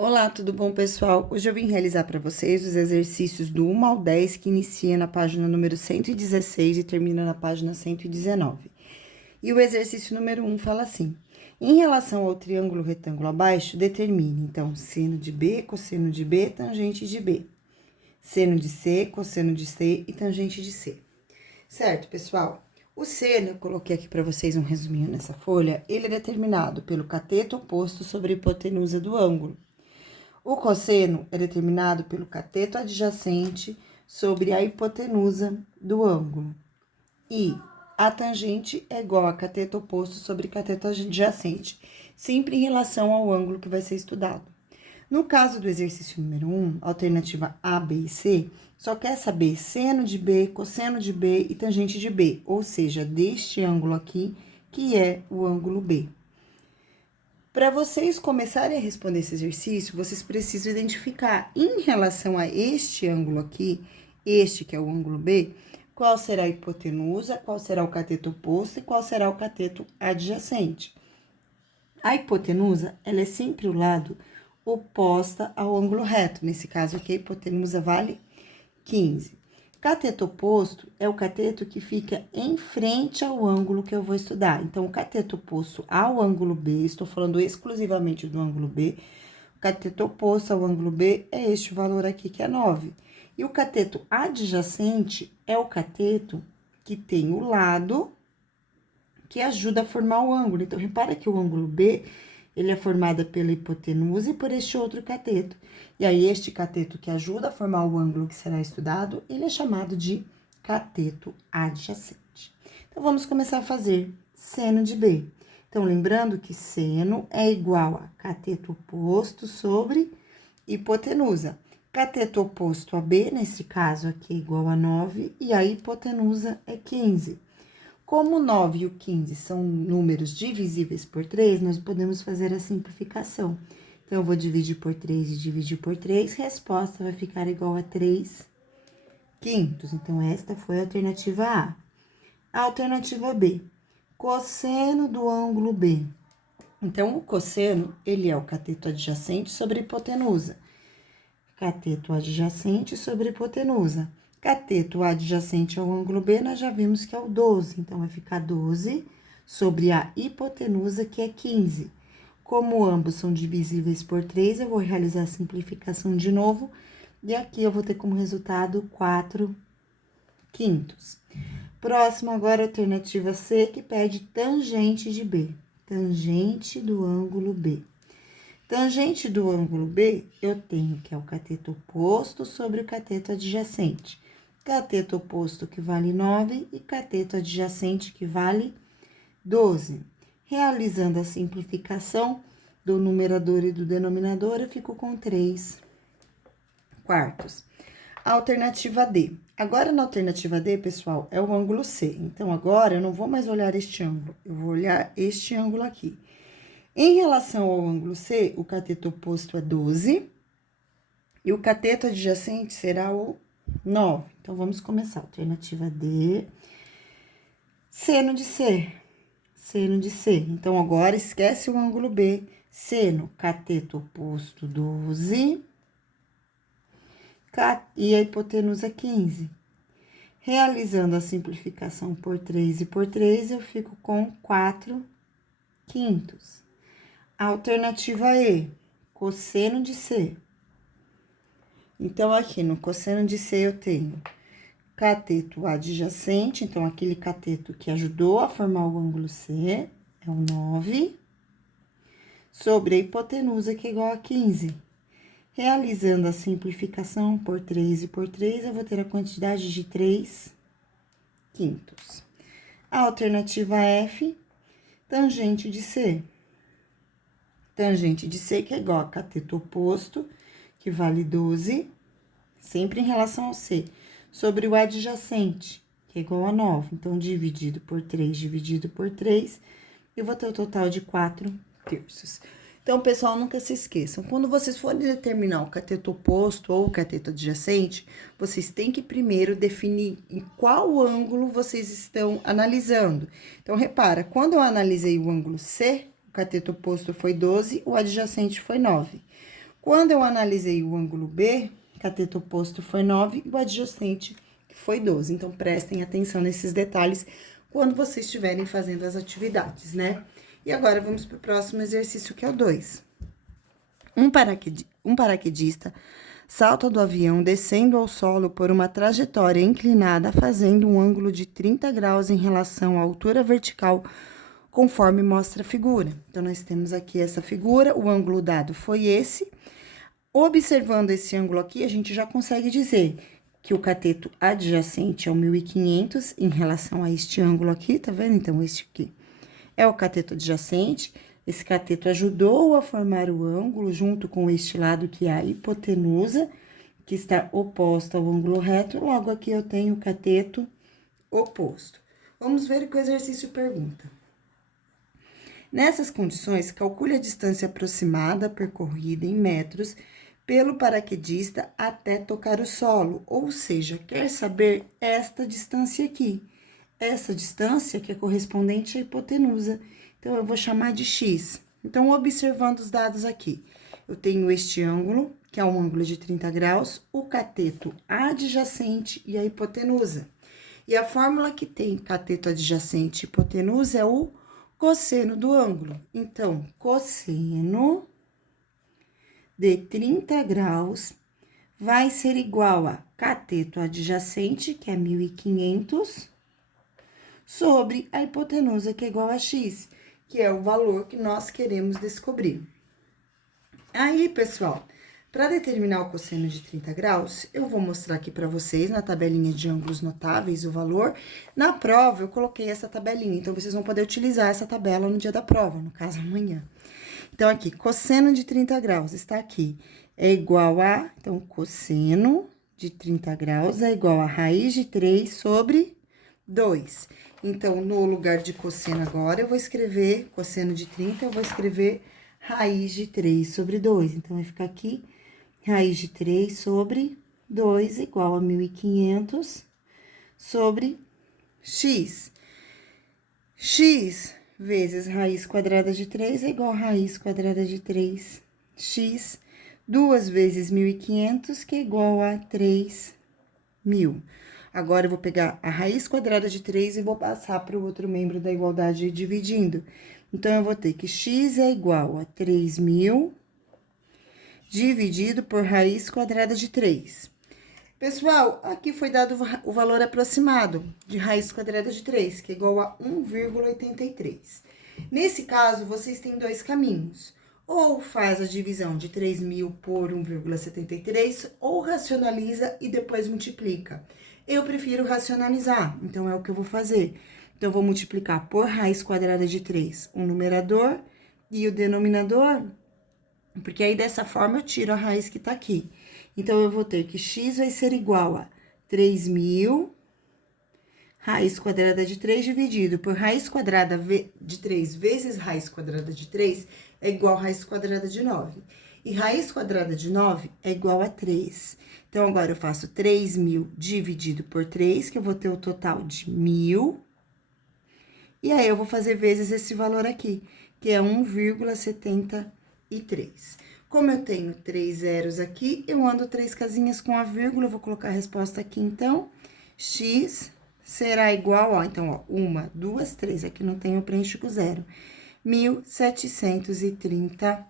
Olá, tudo bom, pessoal? Hoje eu vim realizar para vocês os exercícios do 1 ao 10, que inicia na página número 116 e termina na página 119. E o exercício número 1 fala assim: em relação ao triângulo retângulo abaixo, determine, então, seno de B, cosseno de B, tangente de B. Seno de C, cosseno de C e tangente de C. Certo, pessoal? O seno, eu coloquei aqui para vocês um resuminho nessa folha, ele é determinado pelo cateto oposto sobre a hipotenusa do ângulo. O cosseno é determinado pelo cateto adjacente sobre a hipotenusa do ângulo. E a tangente é igual a cateto oposto sobre cateto adjacente, sempre em relação ao ângulo que vai ser estudado. No caso do exercício número 1, alternativa A, B e C, só quer saber seno de B, cosseno de B e tangente de B, ou seja, deste ângulo aqui, que é o ângulo B. Para vocês começarem a responder esse exercício, vocês precisam identificar, em relação a este ângulo aqui, este que é o ângulo B, qual será a hipotenusa, qual será o cateto oposto e qual será o cateto adjacente. A hipotenusa, ela é sempre o lado oposta ao ângulo reto. Nesse caso aqui, a hipotenusa vale 15. Cateto oposto é o cateto que fica em frente ao ângulo que eu vou estudar. Então, o cateto oposto ao ângulo B, estou falando exclusivamente do ângulo B, o cateto oposto ao ângulo B é este valor aqui, que é 9. E o cateto adjacente é o cateto que tem o lado que ajuda a formar o ângulo. Então, repara que o ângulo B, ele é formado pela hipotenusa e por este outro cateto. E aí, este cateto que ajuda a formar o ângulo que será estudado, ele é chamado de cateto adjacente. Então, vamos começar a fazer seno de B. Então, lembrando que seno é igual a cateto oposto sobre hipotenusa. Cateto oposto a B, nesse caso aqui, é igual a 9, e a hipotenusa é 15. Como o 9 e o 15 são números divisíveis por 3, nós podemos fazer a simplificação. Então, eu vou dividir por 3 e dividir por 3, resposta vai ficar igual a 3 quintos. Então, esta foi a alternativa A. A alternativa B, cosseno do ângulo B. Então, o cosseno, ele é o cateto adjacente sobre a hipotenusa. Cateto adjacente sobre a hipotenusa. Cateto adjacente ao ângulo B, nós já vimos que é o 12. Então, vai ficar 12 sobre a hipotenusa, que é 15. Como ambos são divisíveis por 3, eu vou realizar a simplificação de novo. E aqui eu vou ter como resultado 4 quintos. Próximo, agora, a alternativa C, que pede tangente de B. Tangente do ângulo B. Tangente do ângulo B, eu tenho que é o cateto oposto sobre o cateto adjacente. Cateto oposto que vale 9 e cateto adjacente que vale 12. Realizando a simplificação do numerador e do denominador, eu fico com 3 quartos. A alternativa D. Agora, na alternativa D, pessoal, é o ângulo C. Então, agora, eu não vou mais olhar este ângulo, eu vou olhar este ângulo aqui. Em relação ao ângulo C, o cateto oposto é 12 e o cateto adjacente será o 9. Então, vamos começar. Alternativa D. Seno de C. Seno de C. Então, agora, esquece o ângulo B. Seno, cateto oposto 12 e a hipotenusa 15. Realizando a simplificação por 3 e por 3, eu fico com 4 quintos. Alternativa E, cosseno de C. Então, aqui no cosseno de C, eu tenho cateto adjacente, então, aquele cateto que ajudou a formar o ângulo C, é o 9, sobre a hipotenusa, que é igual a 15. Realizando a simplificação por 3 e por 3, eu vou ter a quantidade de 3 quintos. A alternativa F, tangente de C. Tangente de C, que é igual a cateto oposto, que vale 12, sempre em relação ao C, sobre o adjacente, que é igual a 9. Então, dividido por 3, eu vou ter o total de 4 terços. Então, pessoal, nunca se esqueçam, quando vocês forem determinar o cateto oposto ou o cateto adjacente, vocês têm que primeiro definir em qual ângulo vocês estão analisando. Então, repara, quando eu analisei o ângulo C, o cateto oposto foi 12, o adjacente foi 9. Quando eu analisei o ângulo B, cateto oposto foi 9 e o adjacente foi 12. Então, prestem atenção nesses detalhes quando vocês estiverem fazendo as atividades, né? E agora, vamos para o próximo exercício, que é o 2. Um paraquedista salta do avião descendo ao solo por uma trajetória inclinada, fazendo um ângulo de 30 graus em relação à altura vertical, conforme mostra a figura. Então, nós temos aqui essa figura, o ângulo dado foi esse. Observando esse ângulo aqui, a gente já consegue dizer que o cateto adjacente é o 1.500 em relação a este ângulo aqui, tá vendo? Então, este aqui é o cateto adjacente. Esse cateto ajudou a formar o ângulo junto com este lado que é a hipotenusa, que está oposta ao ângulo reto. Logo, aqui eu tenho o cateto oposto. Vamos ver o que o exercício pergunta. Nessas condições, calcule a distância aproximada percorrida em metros pelo paraquedista até tocar o solo, ou seja, quer saber esta distância aqui. Essa distância que é correspondente à hipotenusa. Então, eu vou chamar de x. Então, observando os dados aqui, eu tenho este ângulo, que é um ângulo de 30 graus, o cateto adjacente e a hipotenusa. E a fórmula que tem cateto adjacente e hipotenusa é o cosseno do ângulo. Então, cosseno de 30 graus vai ser igual a cateto adjacente, que é 1.500, sobre a hipotenusa, que é igual a x, que é o valor que nós queremos descobrir. Aí, pessoal, para determinar o cosseno de 30 graus, eu vou mostrar aqui para vocês na tabelinha de ângulos notáveis o valor. Na prova, eu coloquei essa tabelinha, então vocês vão poder utilizar essa tabela no dia da prova, no caso, amanhã. Então, aqui, cosseno de 30 graus está aqui, é igual a... Então, cosseno de 30 graus é igual a raiz de 3 sobre 2. Então, no lugar de cosseno agora, eu vou escrever cosseno de 30, eu vou escrever raiz de 3 sobre 2. Então, vai ficar aqui, raiz de 3 sobre 2 igual a 1.500 sobre x. X vezes raiz quadrada de 3 é igual a raiz quadrada de 3x. 2 vezes 1.500, que é igual a 3.000. Agora, eu vou pegar a raiz quadrada de 3 e vou passar para o outro membro da igualdade dividindo. Então, eu vou ter que x é igual a 3.000 dividido por raiz quadrada de 3. Pessoal, aqui foi dado o valor aproximado de raiz quadrada de 3, que é igual a 1,83. Nesse caso, vocês têm dois caminhos. Ou faz a divisão de 3.000 por 1,73, ou racionaliza e depois multiplica. Eu prefiro racionalizar, então é o que eu vou fazer. Então, eu vou multiplicar por raiz quadrada de 3 o numerador e o denominador, porque aí dessa forma eu tiro a raiz que tá aqui. Então, eu vou ter que x vai ser igual a 3.000 raiz quadrada de 3 dividido por raiz quadrada de 3 vezes raiz quadrada de 3 é igual a raiz quadrada de 9. E raiz quadrada de 9 é igual a 3. Então, agora eu faço 3.000 dividido por 3, que eu vou ter o total de 1.000. E aí, eu vou fazer vezes esse valor aqui, que é 1,73. Como eu tenho 3 zeros aqui, eu ando 3 casinhas com a vírgula, eu vou colocar a resposta aqui, então, x será igual, ó, então, ó, 1, 2, 3, aqui não tem, eu preencho com zero. 1.730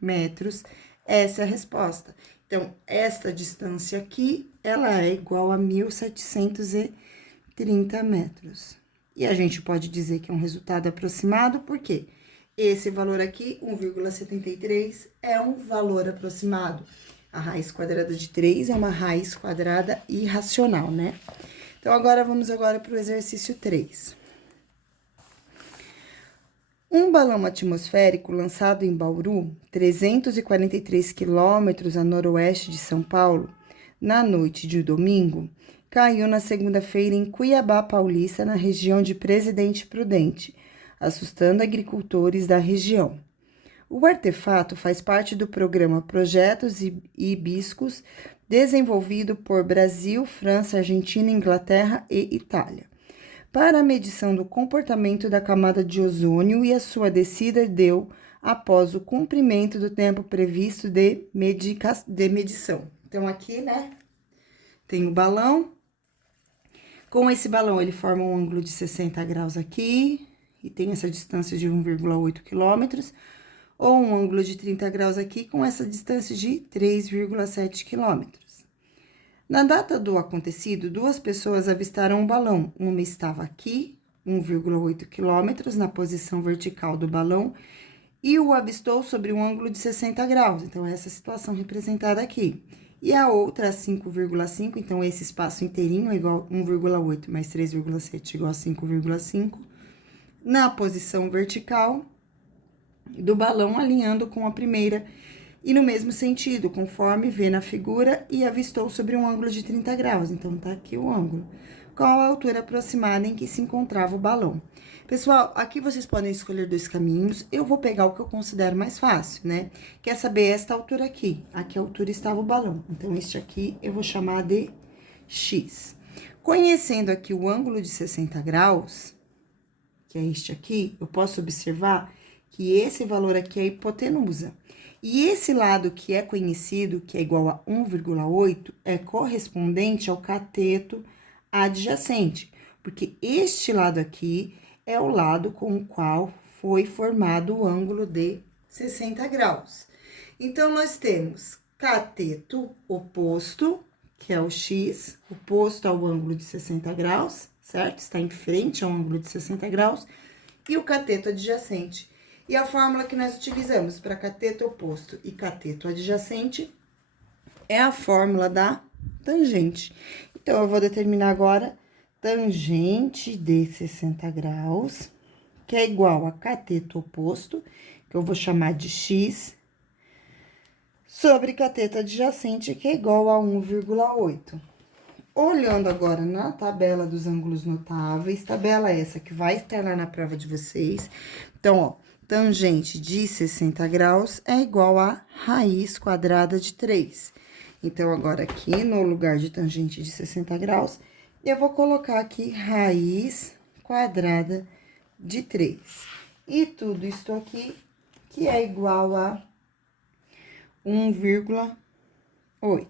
metros, essa é a resposta. Então, esta distância aqui, ela é igual a 1.730 metros. E a gente pode dizer que é um resultado aproximado, porque esse valor aqui, 1,73, é um valor aproximado. A raiz quadrada de 3 é uma raiz quadrada irracional, né? Então, vamos para o exercício 3. Um balão atmosférico lançado em Bauru, 343 quilômetros a noroeste de São Paulo, na noite de domingo, caiu na segunda-feira em Cuiabá Paulista, na região de Presidente Prudente, assustando agricultores da região. O artefato faz parte do programa Projetos Hibiscus, desenvolvido por Brasil, França, Argentina, Inglaterra e Itália, para a medição do comportamento da camada de ozônio, e a sua descida deu após o cumprimento do tempo previsto de medição. Então, aqui, né, tem o balão. Com esse balão, ele forma um ângulo de 60 graus aqui, e tem essa distância de 1,8 quilômetros, ou um ângulo de 30 graus aqui, com essa distância de 3,7 quilômetros. Na data do acontecido, duas pessoas avistaram o balão. Uma estava aqui, 1,8 quilômetros, na posição vertical do balão, e o avistou sobre um ângulo de 60 graus. Então, essa situação representada aqui. E a outra, a 5,5, então, esse espaço inteirinho é igual a 1,8 mais 3,7 igual a 5,5, na posição vertical do balão, alinhando com a primeira, e no mesmo sentido, conforme vê na figura, e avistou sobre um ângulo de 30 graus. Então, tá aqui o ângulo. Qual a altura aproximada em que se encontrava o balão? Pessoal, aqui vocês podem escolher dois caminhos. Eu vou pegar o que eu considero mais fácil, né? Que é saber esta altura aqui. A que altura estava o balão. Então, este aqui eu vou chamar de X. Conhecendo aqui o ângulo de 60 graus, que é este aqui, eu posso observar que esse valor aqui é a hipotenusa. E esse lado que é conhecido, que é igual a 1,8, é correspondente ao cateto adjacente, porque este lado aqui é o lado com o qual foi formado o ângulo de 60 graus. Então, nós temos cateto oposto, que é o X, oposto ao ângulo de 60 graus, certo? Está em frente ao ângulo de 60 graus, e o cateto adjacente. E a fórmula que nós utilizamos para cateto oposto e cateto adjacente é a fórmula da tangente. Então, eu vou determinar agora tangente de 60 graus, que é igual a cateto oposto, que eu vou chamar de X, sobre cateto adjacente, que é igual a 1,8. Olhando agora na tabela dos ângulos notáveis, tabela essa que vai estar lá na prova de vocês. Então, ó, tangente de 60 graus é igual a raiz quadrada de 3. Então, agora aqui no lugar de tangente de 60 graus, eu vou colocar aqui raiz quadrada de 3. E tudo isso aqui, que é igual a 1,8.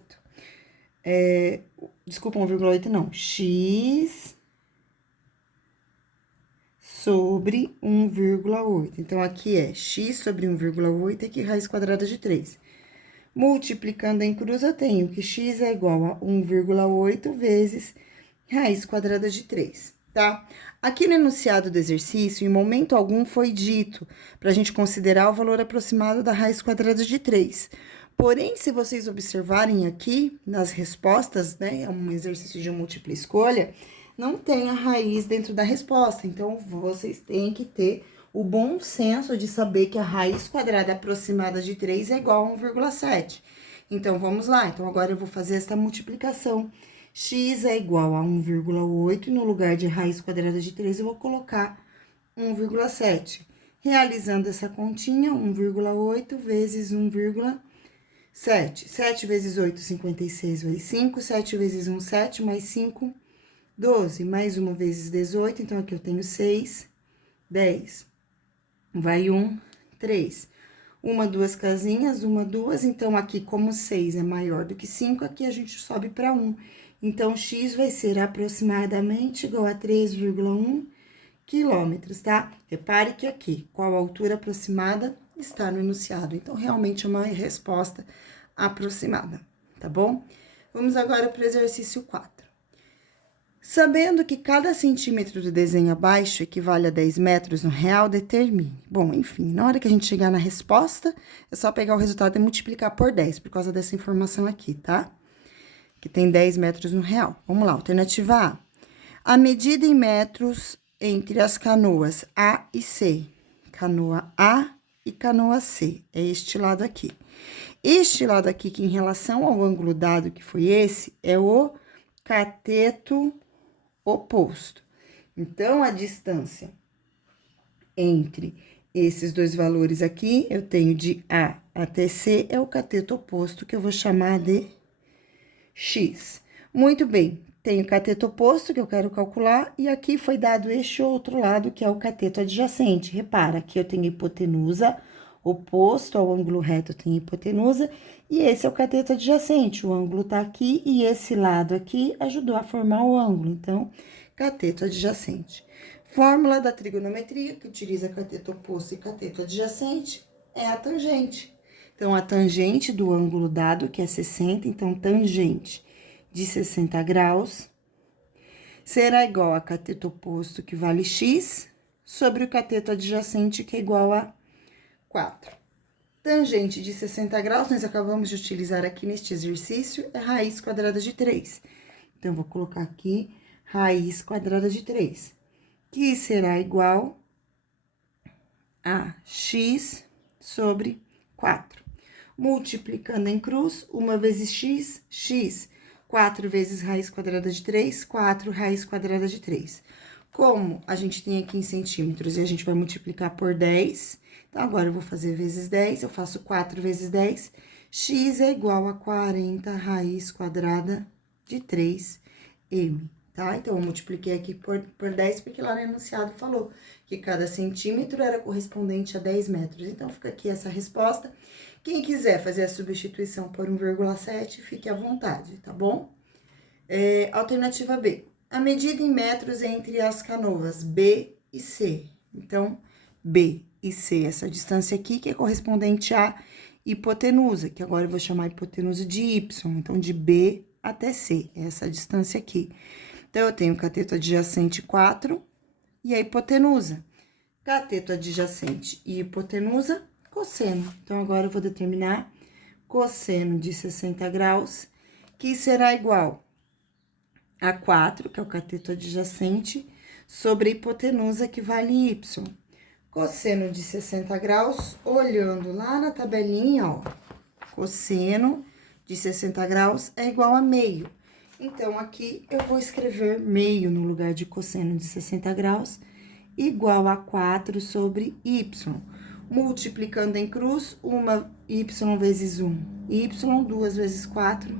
Desculpa, 1,8 não. X sobre 1,8. Então, aqui é x sobre 1,8, aqui raiz quadrada de 3. Multiplicando em cruz, eu tenho que x é igual a 1,8 vezes raiz quadrada de 3, tá? Aqui no enunciado do exercício, em momento algum foi dito para a gente considerar o valor aproximado da raiz quadrada de 3. Porém, se vocês observarem aqui nas respostas, né, é um exercício de múltipla escolha, não tem a raiz dentro da resposta. Então, vocês têm que ter o bom senso de saber que a raiz quadrada aproximada de 3 é igual a 1,7. Então, vamos lá. Então, agora eu vou fazer essa multiplicação. X é igual a 1,8, e no lugar de raiz quadrada de 3, eu vou colocar 1,7. Realizando essa continha, 1,8 vezes 1,7. 7 vezes 8, 56, vezes 5. 7 vezes 1, 7, mais 5, 12. Mais uma vezes 18, então aqui eu tenho 6, 10. Vai 1, 3. Uma, duas casinhas, uma, duas. Então, aqui, como 6 é maior do que 5, aqui a gente sobe para 1. Então, x vai ser aproximadamente igual a 3,1 quilômetros, tá? Repare que aqui, qual a altura aproximada está no enunciado. Então, realmente é uma resposta aproximada, tá bom? Vamos agora para o exercício 4. Sabendo que cada centímetro do desenho abaixo equivale a 10 metros no real, determine. Bom, enfim, na hora que a gente chegar na resposta, é só pegar o resultado e multiplicar por 10, por causa dessa informação aqui, tá? Que tem 10 metros no real. Vamos lá, alternativa A. A medida em metros entre as canoas A e C. Canoa A e canoa C. É este lado aqui. Este lado aqui, que em relação ao ângulo dado, que foi esse, é o cateto oposto. Então, a distância entre esses dois valores aqui, eu tenho de A até C, é o cateto oposto, que eu vou chamar de X. Muito bem, tenho o cateto oposto, que eu quero calcular, e aqui foi dado este outro lado, que é o cateto adjacente. Repara, aqui eu tenho hipotenusa oposto ao ângulo reto tem hipotenusa, e esse é o cateto adjacente. O ângulo tá aqui e esse lado aqui ajudou a formar o ângulo, então, cateto adjacente. Fórmula da trigonometria, que utiliza cateto oposto e cateto adjacente, é a tangente. Então, a tangente do ângulo dado, que é 60, então, tangente de 60 graus, será igual a cateto oposto, que vale x, sobre o cateto adjacente, que é igual a 4. Tangente de 60 graus, nós acabamos de utilizar aqui neste exercício, é raiz quadrada de 3. Então, vou colocar aqui raiz quadrada de 3, que será igual a x sobre 4. Multiplicando em cruz, 1 vezes x, x. 4 vezes raiz quadrada de 3, 4 raiz quadrada de 3. Como a gente tem aqui em centímetros e a gente vai multiplicar por 10, então, agora eu vou fazer vezes 10, eu faço 4 vezes 10, x é igual a 40 raiz quadrada de 3m, tá? Então, eu multipliquei aqui por 10, porque lá no enunciado falou que cada centímetro era correspondente a 10 metros. Então, fica aqui essa resposta. Quem quiser fazer a substituição por 1,7, fique à vontade, tá bom? Alternativa B. A medida em metros entre as canoas B e C. Então, B e C, essa distância aqui, que é correspondente à hipotenusa, que agora eu vou chamar a hipotenusa de Y. Então, de B até C, essa distância aqui. Então, eu tenho cateto adjacente 4 e a hipotenusa. Cateto adjacente e hipotenusa, cosseno. Então, agora eu vou determinar cosseno de 60 graus, que será igual a 4, que é o cateto adjacente, sobre a hipotenusa, que vale y. Cosseno de 60 graus, olhando lá na tabelinha, ó, cosseno de 60 graus é igual a meio. Então, aqui eu vou escrever meio no lugar de cosseno de 60 graus, igual a 4 sobre y. Multiplicando em cruz, y vezes 1, y, 2 vezes 4,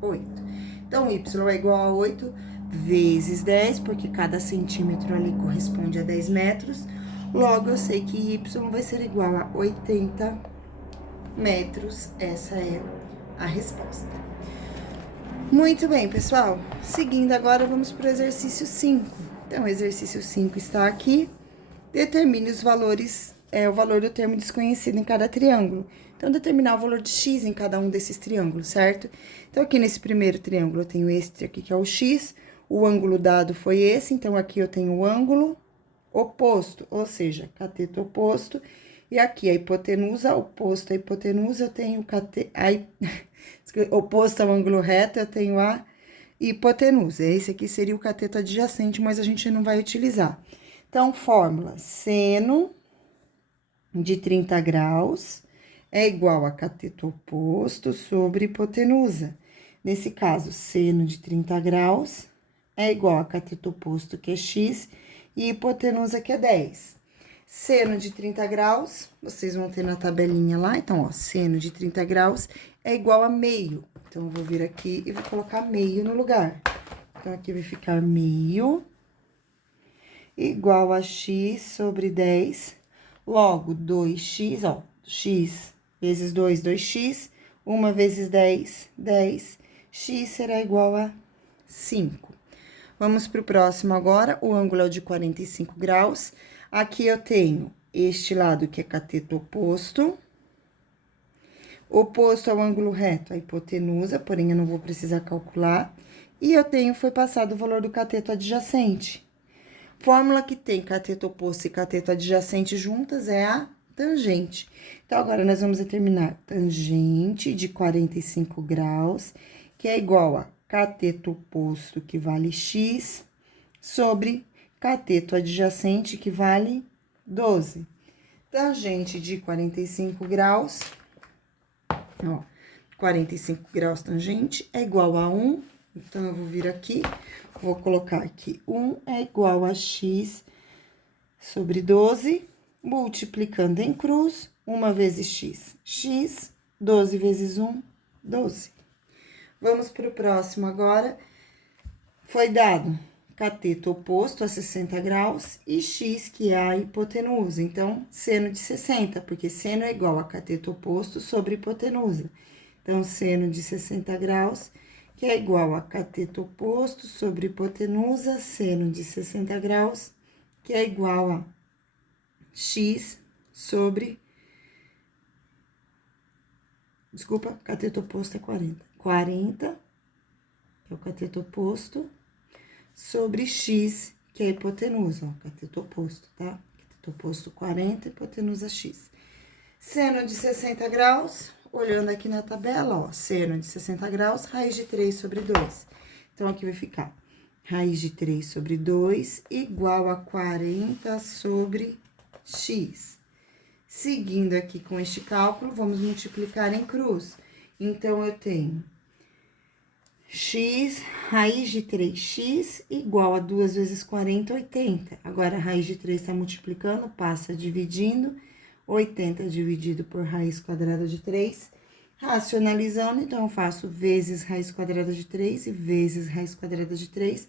8. Então, y é igual a 8 vezes 10, porque cada centímetro ali corresponde a 10 metros. Logo, eu sei que y vai ser igual a 80 metros. Essa é a resposta. Muito bem, pessoal. Seguindo agora, vamos para o exercício 5. Então, o exercício 5 está aqui. Determine os valores, o valor do termo desconhecido em cada triângulo. Então, determinar o valor de x em cada um desses triângulos, certo? Então, aqui nesse primeiro triângulo, eu tenho esse aqui, que é o x. O ângulo dado foi esse, então, aqui eu tenho o ângulo oposto, ou seja, cateto oposto. E aqui, a hipotenusa, oposto à hipotenusa, eu tenho oposto ao ângulo reto, eu tenho a hipotenusa. Esse aqui seria o cateto adjacente, mas a gente não vai utilizar. Então, fórmula, seno de 30 graus é igual a cateto oposto sobre hipotenusa. Nesse caso, seno de 30 graus é igual a cateto oposto, que é x, e hipotenusa, que é 10. Seno de 30 graus, vocês vão ter na tabelinha lá, então, ó, seno de 30 graus é igual a meio. Então, eu vou vir aqui e vou colocar meio no lugar. Então, aqui vai ficar meio igual a x sobre 10, logo, 2x, ó, x vezes 2, 2x, 1 vezes 10, 10, x será igual a 5. Vamos para o próximo agora, o ângulo é de 45 graus. Aqui eu tenho este lado que é cateto oposto, oposto ao ângulo reto, a hipotenusa, porém eu não vou precisar calcular. E eu tenho, foi passado o valor do cateto adjacente. Fórmula que tem cateto oposto e cateto adjacente juntas é a tangente. Então, agora, nós vamos determinar tangente de 45 graus, que é igual a cateto oposto, que vale x, sobre cateto adjacente, que vale 12. Tangente de 45 graus, ó, 45 graus tangente é igual a 1. Então, eu vou vir aqui, vou colocar aqui 1 é igual a x sobre 12, multiplicando em cruz, 1 vezes x, x, 12 vezes 1, 12. Vamos para o próximo agora. Foi dado cateto oposto a 60 graus, e x, que é a hipotenusa. Então, seno de 60, porque seno é igual a cateto oposto sobre hipotenusa. Então, seno de 60 graus, que é igual a cateto oposto sobre hipotenusa, seno de 60 graus, que é igual a x sobre... Desculpa, cateto oposto é 40. 40, que é o cateto oposto, sobre x, que é a hipotenusa, ó, cateto oposto, tá? Cateto oposto 40, hipotenusa x. Seno de 60 graus, olhando aqui na tabela, ó, seno de 60 graus, raiz de 3 sobre 2. Então, aqui vai ficar raiz de 3 sobre 2 igual a 40 sobre x. Seguindo aqui com este cálculo, vamos multiplicar em cruz. Então, eu tenho x, raiz de 3x, igual a 2 vezes 40, 80. Agora, a raiz de 3 está multiplicando, passa dividindo. 80 dividido por raiz quadrada de 3. Racionalizando, então, eu faço vezes raiz quadrada de 3 e vezes raiz quadrada de 3.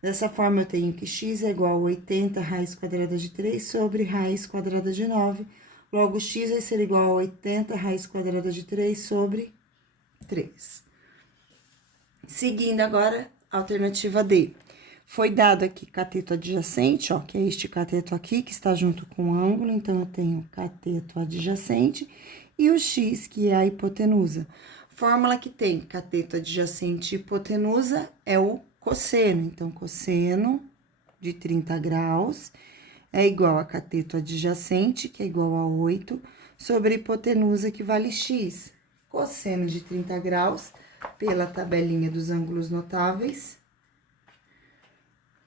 Dessa forma, eu tenho que x é igual a 80 raiz quadrada de 3 sobre raiz quadrada de 9. Logo, x vai ser igual a 80 raiz quadrada de 3 sobre 3. Seguindo agora, a alternativa D. Foi dado aqui cateto adjacente, ó, que é este cateto aqui, que está junto com o ângulo. Então, eu tenho cateto adjacente e o x, que é a hipotenusa. Fórmula que tem cateto adjacente e hipotenusa é o cosseno. Então, cosseno de 30 graus é igual a cateto adjacente, que é igual a 8, sobre hipotenusa, que vale x. Cosseno de 30 graus, pela tabelinha dos ângulos notáveis.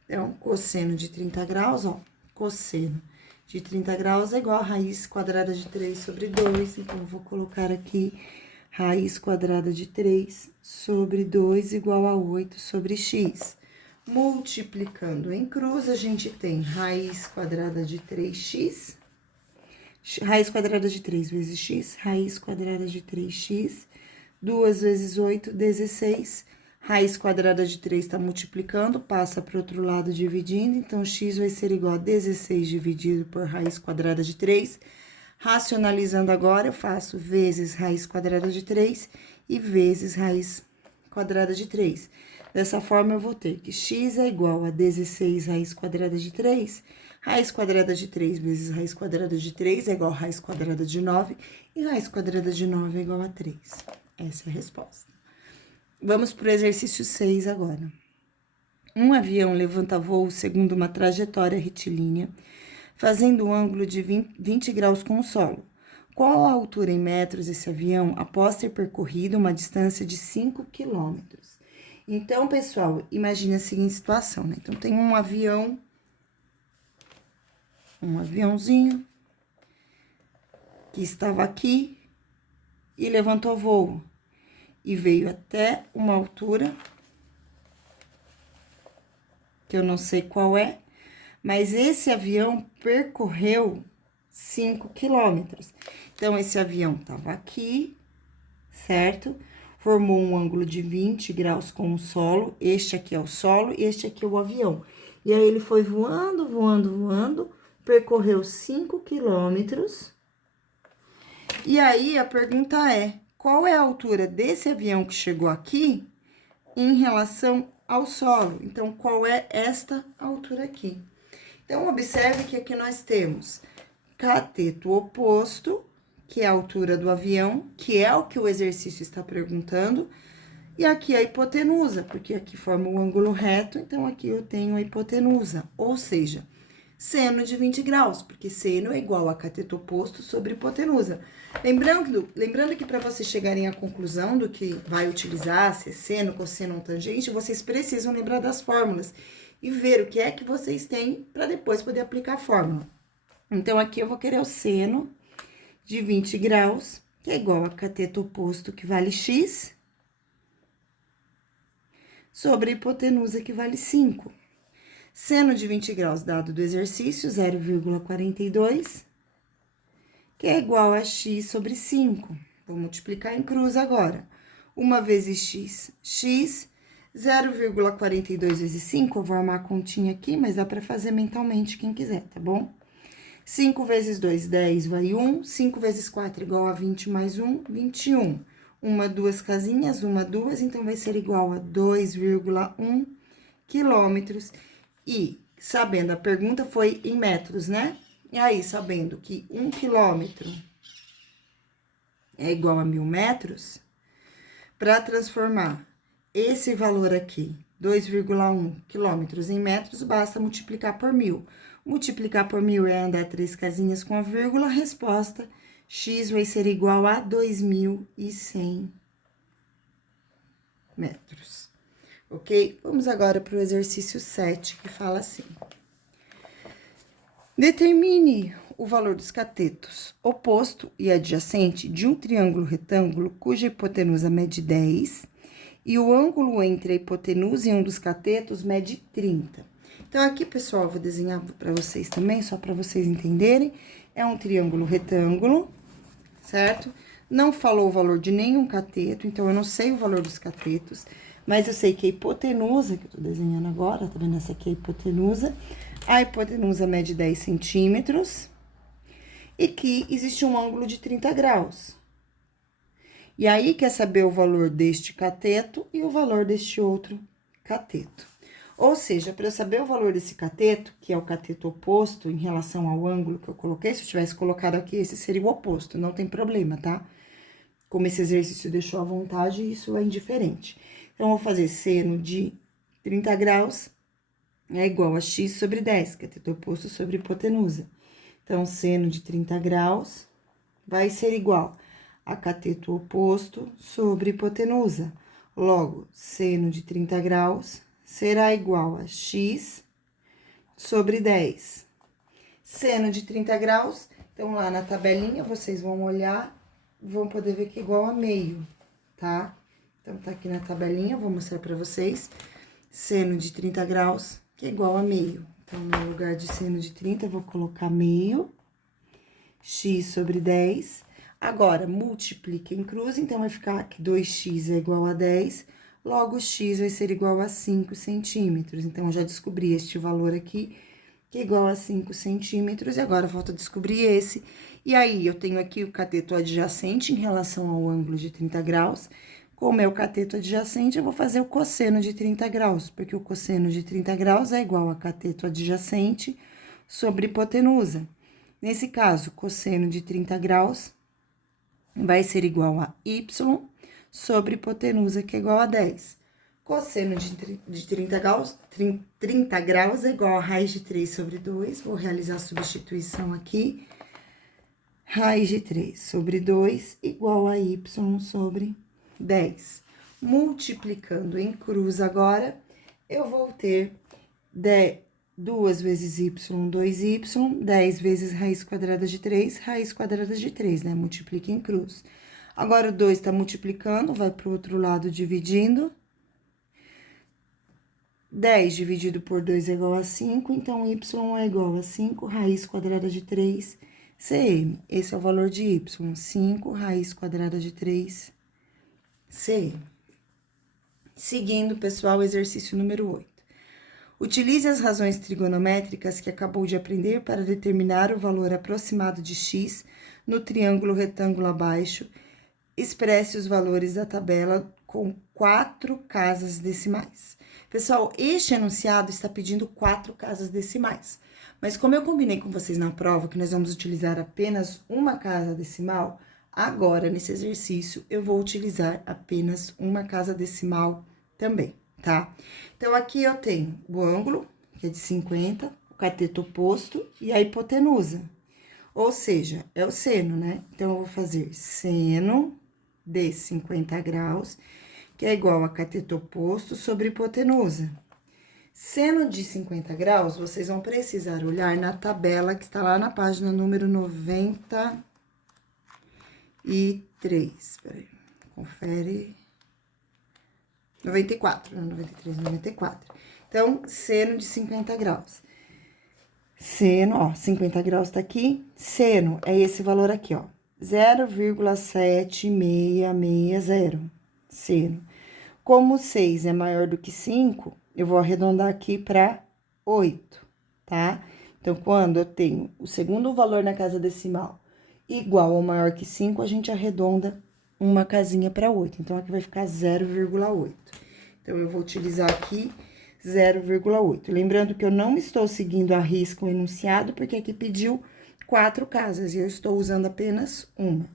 Então, cosseno de 30 graus, ó, cosseno de 30 graus é igual a raiz quadrada de 3 sobre 2. Então, eu vou colocar aqui raiz quadrada de 3 sobre 2 igual a 8 sobre x. Multiplicando em cruz, a gente tem raiz quadrada de 3x, raiz quadrada de 3 vezes x, raiz quadrada de 3x, 2 vezes 8, 16. Raiz quadrada de 3 está multiplicando, passa para o outro lado dividindo, então, x vai ser igual a 16 dividido por raiz quadrada de 3. Racionalizando agora, eu faço vezes raiz quadrada de 3 e vezes raiz quadrada de 3. Dessa forma, eu vou ter que x é igual a 16 raiz quadrada de 3, raiz quadrada de 3 vezes raiz quadrada de 3 é igual a raiz quadrada de 9, e raiz quadrada de 9 é igual a 3. Essa é a resposta. Vamos para o exercício 6 agora. Um avião levanta voo segundo uma trajetória retilínea, fazendo um ângulo de 20 graus com o solo. Qual a altura em metros desse avião após ter percorrido uma distância de 5 quilômetros? Então, pessoal, imagine a seguinte situação, né? Então, tem um aviãozinho, que estava aqui e levantou voo. E veio até uma altura, que eu não sei qual é, mas esse avião percorreu 5 quilômetros. Então, esse avião estava aqui, certo? Formou um ângulo de 20 graus com o solo. Este aqui é o solo e este aqui é o avião. E aí, ele foi voando, voando, voando, percorreu 5 quilômetros. E aí, a pergunta é: qual é a altura desse avião que chegou aqui em relação ao solo? Então, qual é esta altura aqui? Então, observe que aqui nós temos cateto oposto, que é a altura do avião, que é o que o exercício está perguntando, e aqui a hipotenusa, porque aqui forma um ângulo reto, então aqui eu tenho a hipotenusa, ou seja, seno de 20 graus, porque seno é igual a cateto oposto sobre hipotenusa. Lembrando que para vocês chegarem à conclusão do que vai utilizar, se é seno, cosseno ou tangente, vocês precisam lembrar das fórmulas e ver o que é que vocês têm para depois poder aplicar a fórmula. Então, aqui eu vou querer o seno de 20 graus, que é igual a cateto oposto, que vale x, sobre a hipotenusa, que vale 5. Seno de 20 graus dado do exercício, 0,42, que é igual a x sobre 5. Vou multiplicar em cruz agora. 1 vezes x, x, 0,42 vezes 5, eu vou armar a continha aqui, mas dá pra fazer mentalmente quem quiser, tá bom? 5 vezes 2, 10, vai 1. 5 vezes 4, igual a 20 mais 1, 21. Uma, duas casinhas, uma, duas, então vai ser igual a 2,1 quilômetros. E, sabendo, a pergunta foi em metros, né? E aí, sabendo que 1 quilômetro é igual a 1.000 metros, para transformar esse valor aqui, 2,1 quilômetros em metros, basta multiplicar por 1.000. Multiplicar por 1.000 é andar 3 casinhas com a vírgula, resposta, x vai ser igual a 2.100 metros. Ok? Vamos agora para o exercício 7, que fala assim. Determine o valor dos catetos oposto e adjacente de um triângulo retângulo cuja hipotenusa mede 10 e o ângulo entre a hipotenusa e um dos catetos mede 30. Então, aqui, pessoal, eu vou desenhar para vocês também, só para vocês entenderem. É um triângulo retângulo, certo? Não falou o valor de nenhum cateto, então eu não sei o valor dos catetos, mas eu sei que a hipotenusa, que eu tô desenhando agora, tá vendo? Essa aqui é a hipotenusa. A hipotenusa mede 10 centímetros e que existe um ângulo de 30 graus. E aí, quer saber o valor deste cateto e o valor deste outro cateto. Ou seja, para eu saber o valor desse cateto, que é o cateto oposto em relação ao ângulo que eu coloquei, se eu tivesse colocado aqui, esse seria o oposto, não tem problema, tá? Como esse exercício deixou à vontade, isso é indiferente. Então, eu vou fazer seno de 30 graus é igual a x sobre 10, cateto oposto sobre hipotenusa. Então, seno de 30 graus vai ser igual a cateto oposto sobre hipotenusa. Logo, seno de 30 graus será igual a x sobre 10. Seno de 30 graus, então, lá na tabelinha, vocês vão olhar, vão poder ver que é igual a meio, tá? Então, tá aqui na tabelinha, vou mostrar pra vocês. Seno de 30 graus, que é igual a meio. Então, no lugar de seno de 30, eu vou colocar meio, x sobre 10. Agora, multiplica em cruz, então, vai ficar que 2x é igual a 10, logo, x vai ser igual a 5 centímetros. Então, eu já descobri este valor aqui, que é igual a 5 centímetros, e agora falta descobrir esse. E aí, eu tenho aqui o cateto adjacente em relação ao ângulo de 30 graus. Como é o cateto adjacente, eu vou fazer o cosseno de 30 graus, porque o cosseno de 30 graus é igual a cateto adjacente sobre hipotenusa. Nesse caso, cosseno de 30 graus vai ser igual a y sobre hipotenusa, que é igual a 10. Cosseno de 30 graus é igual a raiz de 3 sobre 2. Vou realizar a substituição aqui. Raiz de 3 sobre 2 igual a y sobre 10. Multiplicando em cruz agora, eu vou ter 2 vezes y, 2y, 10 vezes raiz quadrada de 3, raiz quadrada de 3, né? Multiplica em cruz. Agora, o 2 tá multiplicando, vai pro outro lado dividindo. 10 dividido por 2 é igual a 5, então y é igual a 5, raiz quadrada de 3, cm. Esse é o valor de y, 5 raiz quadrada de 3 cm. Seguindo, pessoal, o exercício número 8. Utilize as razões trigonométricas que acabou de aprender para determinar o valor aproximado de x no triângulo retângulo abaixo. Expresse os valores da tabela com 4 casas decimais. Pessoal, este enunciado está pedindo 4 casas decimais. Mas como eu combinei com vocês na prova que nós vamos utilizar apenas uma casa decimal, agora, nesse exercício, eu vou utilizar apenas uma casa decimal também, tá? Então, aqui eu tenho o ângulo, que é de 50, o cateto oposto e a hipotenusa. Ou seja, é o seno, né? Então, eu vou fazer seno de 50 graus, que é igual a cateto oposto sobre hipotenusa. Seno de 50 graus, vocês vão precisar olhar na tabela que está lá na página número 93. Peraí, confere. 94, não, 93, 94. Então, seno de 50 graus. Seno, ó, 50 graus tá aqui. Seno é esse valor aqui, ó. 0,7660. Seno. Como 6 é maior do que 5, eu vou arredondar aqui para 8, tá? Então, quando eu tenho o segundo valor na casa decimal igual ou maior que 5, a gente arredonda uma casinha para 8. Então, aqui vai ficar 0,8. Então, eu vou utilizar aqui 0,8. Lembrando que eu não estou seguindo a risca o enunciado, porque aqui pediu 4 casas e eu estou usando apenas uma.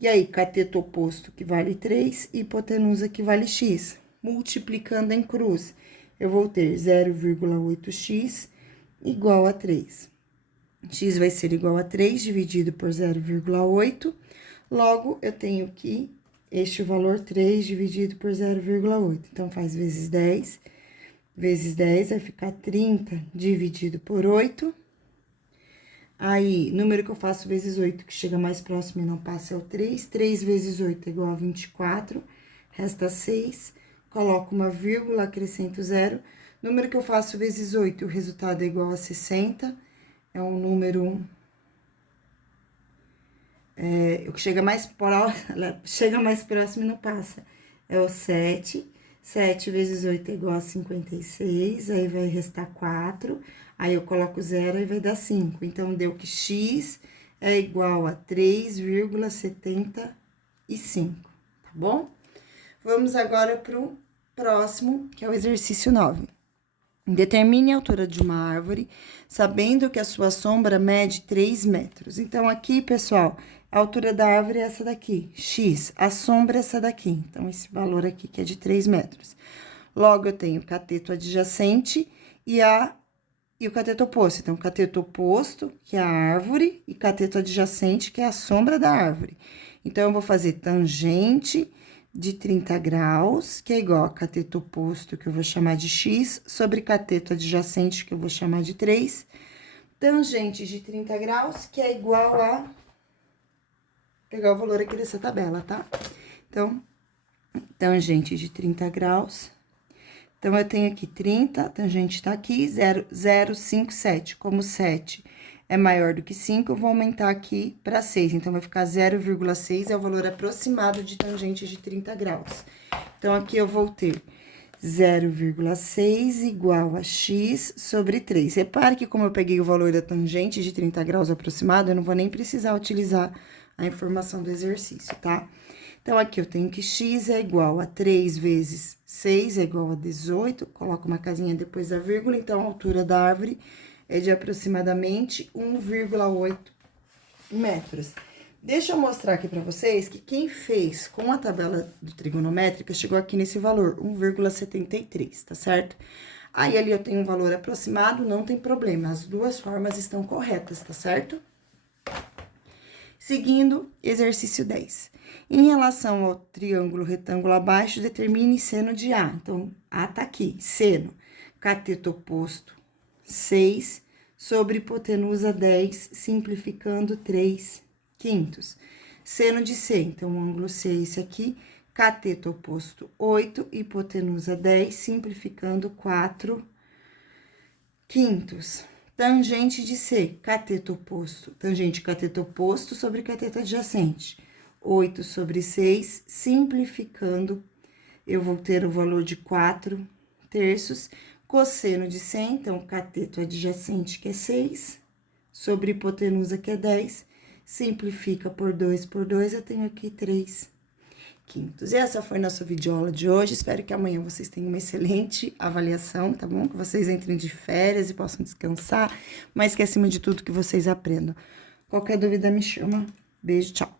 E aí, cateto oposto que vale 3 e hipotenusa que vale x. Multiplicando em cruz, eu vou ter 0,8x igual a 3. X vai ser igual a 3 dividido por 0,8. Logo, eu tenho que este valor 3 dividido por 0,8. Então, faz vezes 10. Vezes 10 vai ficar 30 dividido por 8. Aí, número que eu faço vezes 8, que chega mais próximo e não passa, é o 3. 3 vezes 8 é igual a 24. Resta 6. Coloco uma vírgula, acrescento 0. Número que eu faço vezes 8, o resultado é igual a 60. É um número... o que chega mais próximo e não passa. É o 7. 7 vezes 8 é igual a 56. Aí, vai restar 4. Aí, eu coloco 0 e vai dar 5. Então, deu que x é igual a 3,75, tá bom? Vamos agora para o próximo, que é o exercício 9. Determine a altura de uma árvore, sabendo que a sua sombra mede 3 metros. Então, aqui, pessoal, a altura da árvore é essa daqui, x. A sombra é essa daqui. Então, esse valor aqui que é de 3 metros. Logo, eu tenho o cateto adjacente e o cateto oposto. Então, cateto oposto, que é a árvore, e cateto adjacente, que é a sombra da árvore. Então, eu vou fazer tangente de 30 graus, que é igual a cateto oposto, que eu vou chamar de x, sobre cateto adjacente, que eu vou chamar de 3. Tangente de 30 graus, que é igual a... Vou pegar o valor aqui dessa tabela, tá? Então, tangente de 30 graus... Então, eu tenho aqui 30, a tangente tá aqui, 0,057. Como 7 é maior do que 5, eu vou aumentar aqui para 6. Então, vai ficar 0,6, é o valor aproximado de tangente de 30 graus. Então, aqui eu vou ter 0,6 igual a x sobre 3. Repare que como eu peguei o valor da tangente de 30 graus aproximado, eu não vou nem precisar utilizar a informação do exercício, tá? Então, aqui eu tenho que x é igual a 3 vezes 6 é igual a 18. Coloco uma casinha depois da vírgula, então, a altura da árvore é de aproximadamente 1,8 metros. Deixa eu mostrar aqui pra vocês que quem fez com a tabela do trigonométrica chegou aqui nesse valor, 1,73, tá certo? Aí, ali eu tenho um valor aproximado, não tem problema, as duas formas estão corretas, tá certo? Seguindo, exercício 10. Em relação ao triângulo retângulo abaixo, determine seno de A. Então, A tá aqui, seno. Cateto oposto, 6, sobre hipotenusa 10, simplificando 3 quintos. Seno de C, então, o ângulo C é esse aqui. Cateto oposto, 8, hipotenusa 10, simplificando 4 quintos. Tangente de C, cateto oposto. Tangente cateto oposto sobre cateto adjacente. 8 sobre 6, simplificando, eu vou ter o valor de 4 terços. Cosseno de 100, então, cateto adjacente, que é 6, sobre hipotenusa, que é 10, simplifica por 2, eu tenho aqui 3 quintos. E essa foi nossa videoaula de hoje. Espero que amanhã vocês tenham uma excelente avaliação, tá bom? Que vocês entrem de férias e possam descansar, mas que acima de tudo que vocês aprendam. Qualquer dúvida me chama. Beijo, tchau.